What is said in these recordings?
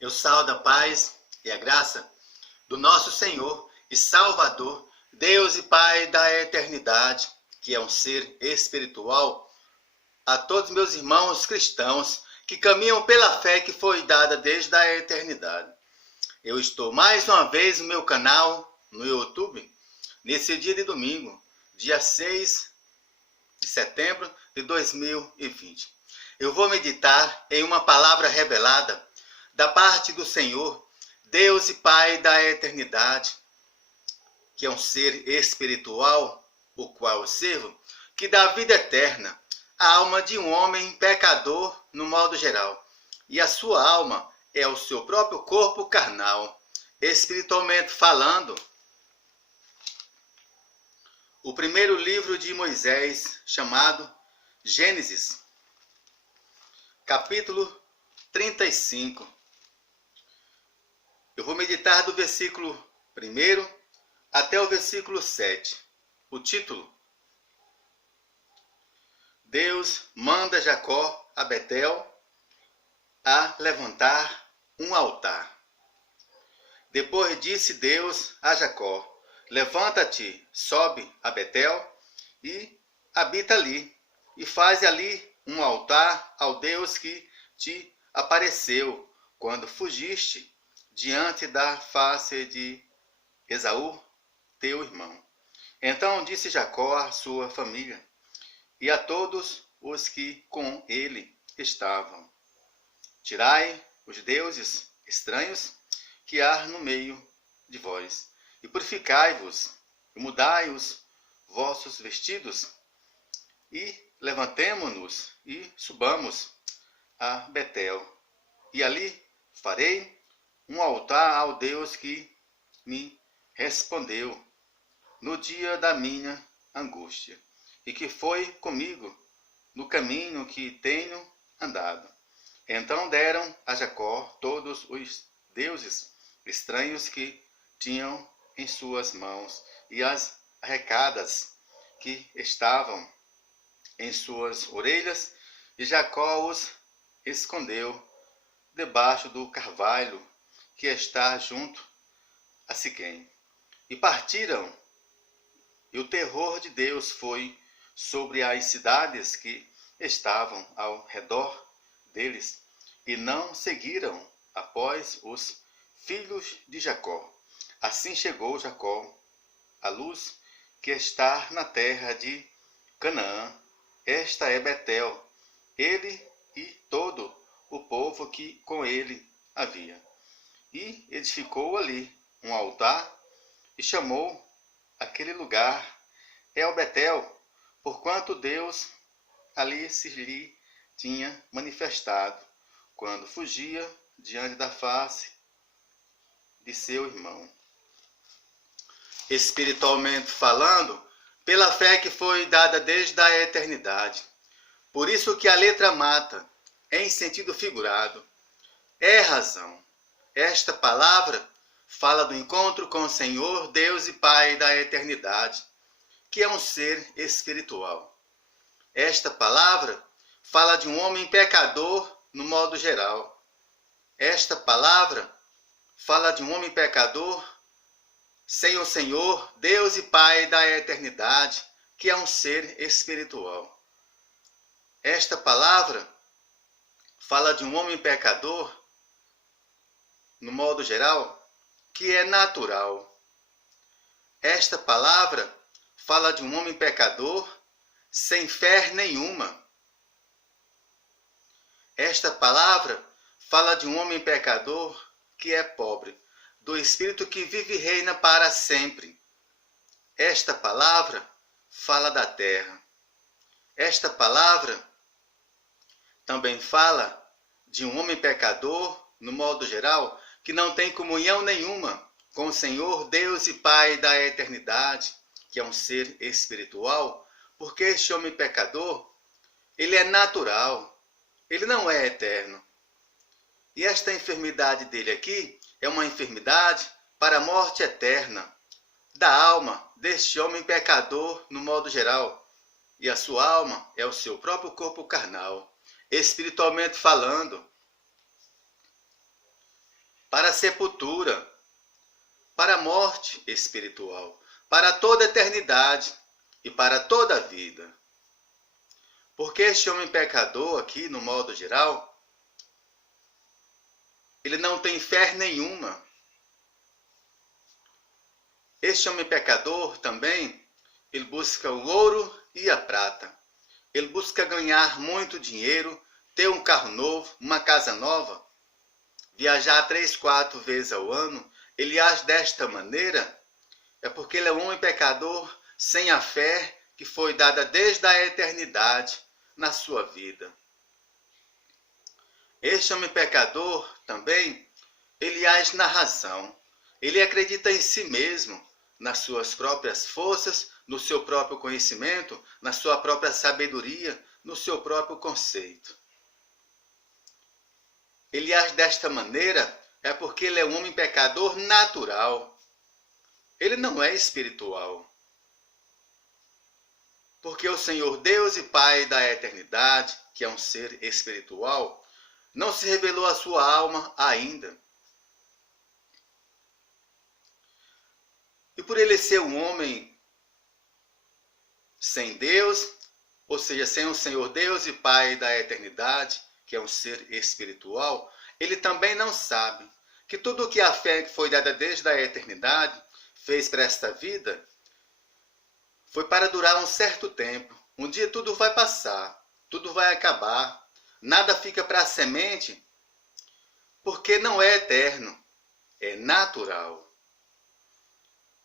Eu saúdo a paz e a graça do nosso Senhor e Salvador, Deus e Pai da eternidade, que é um ser espiritual, a todos meus irmãos cristãos que caminham pela fé que foi dada desde a eternidade. Eu estou mais uma vez no meu canal, no YouTube, nesse dia de domingo, dia 6 de setembro de 2020. Eu vou meditar em uma palavra revelada da parte do Senhor, Deus e Pai da eternidade, que é um ser espiritual, o qual eu sirvo, que dá vida eterna à alma de um homem pecador no modo geral. E a sua alma é o seu próprio corpo carnal, espiritualmente falando. O primeiro livro de Moisés, chamado Gênesis, capítulo 35. Eu vou meditar do versículo 1 até o versículo 7. O título: Deus manda Jacó a Betel a levantar um altar. Depois disse Deus a Jacó: levanta-te, sobe a Betel e habita ali, e faz ali um altar ao Deus que te apareceu quando fugiste diante da face de Esaú, teu irmão. Então disse Jacó à sua família e a todos os que com ele estavam: tirai os deuses estranhos que há no meio de vós, e purificai-vos, e mudai os vossos vestidos, e levantemo-nos e subamos a Betel, e ali farei um altar ao Deus que me respondeu no dia da minha angústia, e que foi comigo no caminho que tenho andado. Então deram a Jacó todos os deuses estranhos que tinham em suas mãos, e as arrecadas que estavam em suas orelhas, e Jacó os escondeu debaixo do carvalho que está junto a Siquém. E partiram, e o terror de Deus foi sobre as cidades que estavam ao redor deles, e não seguiram após os filhos de Jacó. Assim chegou Jacó à luz que está na terra de Canaã. Esta é Betel, ele e todo o povo que com ele havia. E edificou ali um altar e chamou aquele lugar El Betel, porquanto Deus ali se lhe tinha manifestado quando fugia diante da face de seu irmão. Espiritualmente falando, pela fé que foi dada desde a eternidade. Por isso que a letra mata, em sentido figurado. É razão. Esta palavra fala do encontro com o Senhor, Deus e Pai da eternidade, que é um ser espiritual. Esta palavra fala de um homem pecador no modo geral. Esta palavra fala de um homem pecador sem o Senhor, Deus e Pai da eternidade, que é um ser espiritual. Esta palavra fala de um homem pecador no modo geral, que é natural. Esta palavra fala de um homem pecador sem fé nenhuma. Esta palavra fala de um homem pecador que é pobre, do Espírito que vive e reina para sempre. Esta palavra fala da terra. Esta palavra também fala de um homem pecador, no modo geral, que não tem comunhão nenhuma com o Senhor, Deus e Pai da eternidade, que é um ser espiritual, porque este homem pecador, ele é natural, ele não é eterno. E esta enfermidade dele aqui é uma enfermidade para a morte eterna da alma deste homem pecador no modo geral. E a sua alma é o seu próprio corpo carnal, espiritualmente falando. para a sepultura, para a morte espiritual, para toda a eternidade e para toda a vida. Porque este homem pecador aqui, no modo geral, ele não tem fé nenhuma. Este homem pecador também, ele busca o ouro e a prata. Ele busca ganhar muito dinheiro, ter um carro novo, uma casa nova, viajar 3, 4 vezes ao ano. Ele age desta maneira, é porque ele é um homem pecador sem a fé que foi dada desde a eternidade na sua vida. Este homem pecador também, ele age na razão. Ele acredita em si mesmo, nas suas próprias forças, no seu próprio conhecimento, na sua própria sabedoria, no seu próprio conceito. Ele age desta maneira é porque ele é um homem pecador natural. Ele não é espiritual. Porque o Senhor Deus e Pai da eternidade, que é um ser espiritual, não se revelou à sua alma ainda. E por ele ser um homem sem Deus, ou seja, sem o Senhor Deus e Pai da eternidade, que é um ser espiritual, ele também não sabe que tudo o que a fé que foi dada desde a eternidade fez para esta vida foi para durar um certo tempo. Um dia tudo vai passar, tudo vai acabar, nada fica para a semente, porque não é eterno, é natural.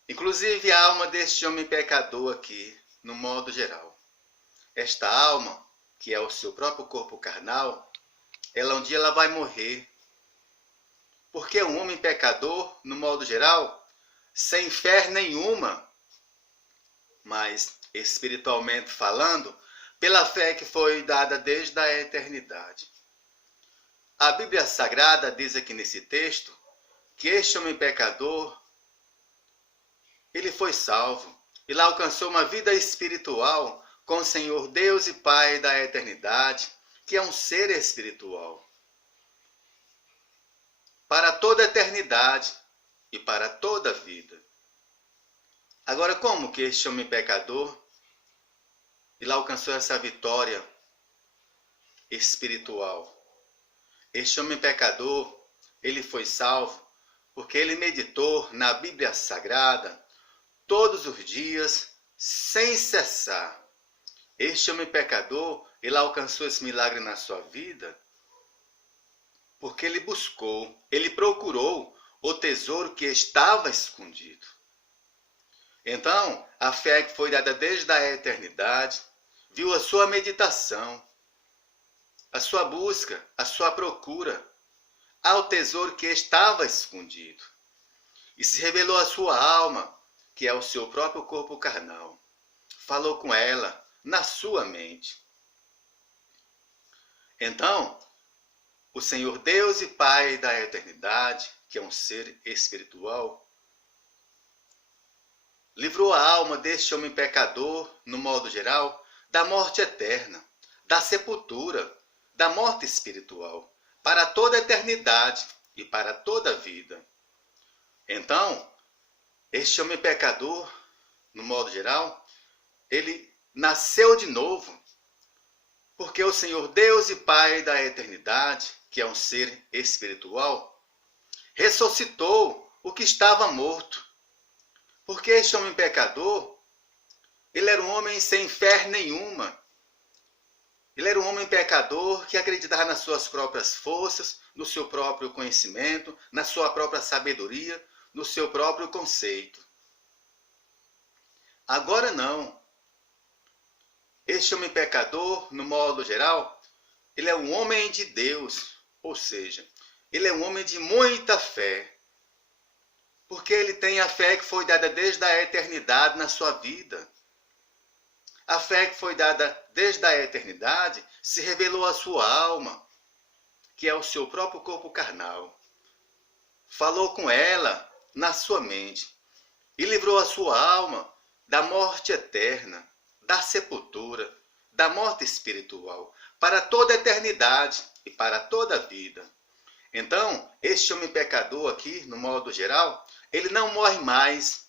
Inclusive a alma deste homem pecador aqui, no modo geral. Esta alma, que é o seu próprio corpo carnal, um dia ela vai morrer. Porque um homem pecador, no modo geral, sem fé nenhuma, mas espiritualmente falando, pela fé que foi dada desde a eternidade. A Bíblia Sagrada diz aqui nesse texto que este homem pecador, ele foi salvo. Ele alcançou uma vida espiritual com o Senhor Deus e Pai da eternidade, que é um ser espiritual. Para toda a eternidade e para toda a vida. Agora, como que este homem pecador, ele alcançou essa vitória espiritual? Este homem pecador, ele foi salvo porque ele meditou na Bíblia Sagrada todos os dias, sem cessar. Este homem pecador, ele alcançou esse milagre na sua vida porque ele buscou, ele procurou o tesouro que estava escondido. Então, a fé que foi dada desde a eternidade, viu a sua meditação, a sua busca, a sua procura ao tesouro que estava escondido. E se revelou à sua alma, que é o seu próprio corpo carnal. Falou com ela na sua mente. Então, o Senhor Deus e Pai da eternidade, que é um ser espiritual, livrou a alma deste homem pecador, no modo geral, da morte eterna, da sepultura, da morte espiritual, para toda a eternidade e para toda a vida. Então, este homem pecador, no modo geral, ele nasceu de novo, porque o Senhor Deus e Pai da eternidade, que é um ser espiritual, ressuscitou o que estava morto. Porque este homem pecador, ele era um homem sem fé nenhuma. Ele era um homem pecador que acreditava nas suas próprias forças, no seu próprio conhecimento, na sua própria sabedoria, no seu próprio conceito. Agora não. Este homem pecador, no modo geral, ele é um homem de Deus, ou seja, ele é um homem de muita fé. Porque ele tem a fé que foi dada desde a eternidade na sua vida. A fé que foi dada desde a eternidade se revelou à sua alma, que é o seu próprio corpo carnal. Falou com ela na sua mente e livrou a sua alma da morte eterna, da sepultura, da morte espiritual, para toda a eternidade e para toda a vida. Então, este homem pecador aqui, no modo geral, ele não morre mais,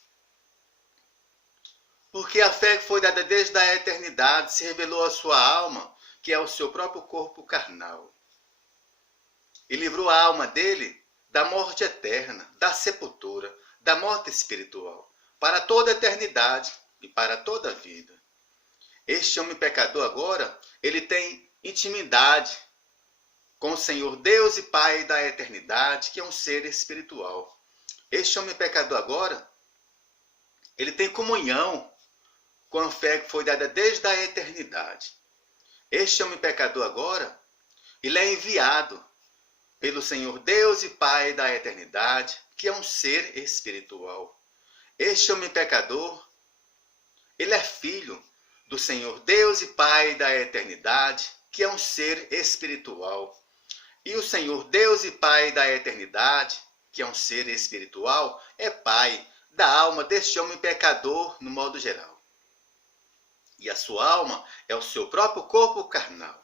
porque a fé que foi dada desde a eternidade se revelou à sua alma, que é o seu próprio corpo carnal. E livrou a alma dele da morte eterna, da sepultura, da morte espiritual, para toda a eternidade e para toda a vida. Este homem pecador agora, ele tem intimidade com o Senhor Deus e Pai da eternidade, que é um ser espiritual. Este homem pecador agora, ele tem comunhão com a fé que foi dada desde a eternidade. Este homem pecador agora, ele é enviado pelo Senhor Deus e Pai da eternidade, que é um ser espiritual. Este homem pecador, ele é filho do Senhor Deus e Pai da eternidade, que é um ser espiritual. E o Senhor Deus e Pai da eternidade, que é um ser espiritual, é Pai da alma deste homem pecador no modo geral. E a sua alma é o seu próprio corpo carnal.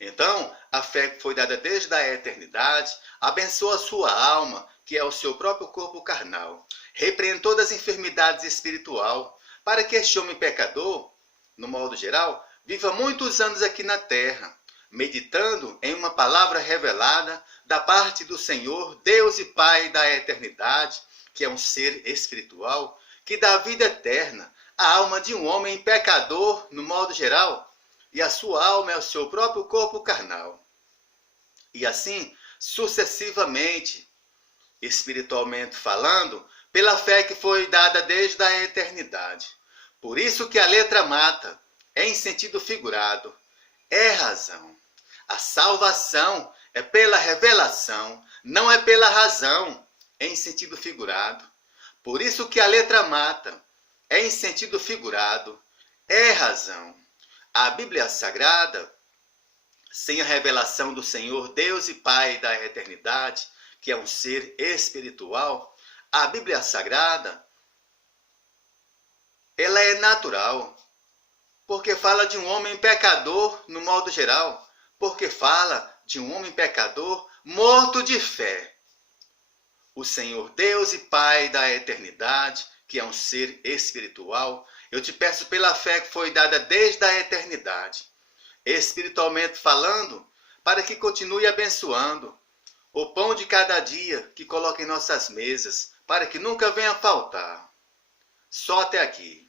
Então, a fé que foi dada desde a eternidade abençoa a sua alma, que é o seu próprio corpo carnal. Repreende todas as enfermidades espirituais, para que este homem pecador, no modo geral, viva muitos anos aqui na terra, meditando em uma palavra revelada da parte do Senhor, Deus e Pai da eternidade, que é um ser espiritual, que dá vida eterna à alma de um homem pecador, no modo geral, e a sua alma é o seu próprio corpo carnal. E assim, sucessivamente, espiritualmente falando, pela fé que foi dada desde a eternidade. Por isso que a letra mata, em sentido figurado, é razão. A salvação é pela revelação, não é pela razão, em sentido figurado. Por isso que a letra mata, em sentido figurado, é razão. A Bíblia Sagrada, sem a revelação do Senhor Deus e Pai da eternidade, que é um ser espiritual, a Bíblia Sagrada, ela é natural, porque fala de um homem pecador no modo geral, porque fala de um homem pecador morto de fé. O Senhor Deus e Pai da eternidade, que é um ser espiritual, eu te peço pela fé que foi dada desde a eternidade, espiritualmente falando, para que continue abençoando o pão de cada dia que coloca em nossas mesas, para que nunca venha faltar. Só até aqui.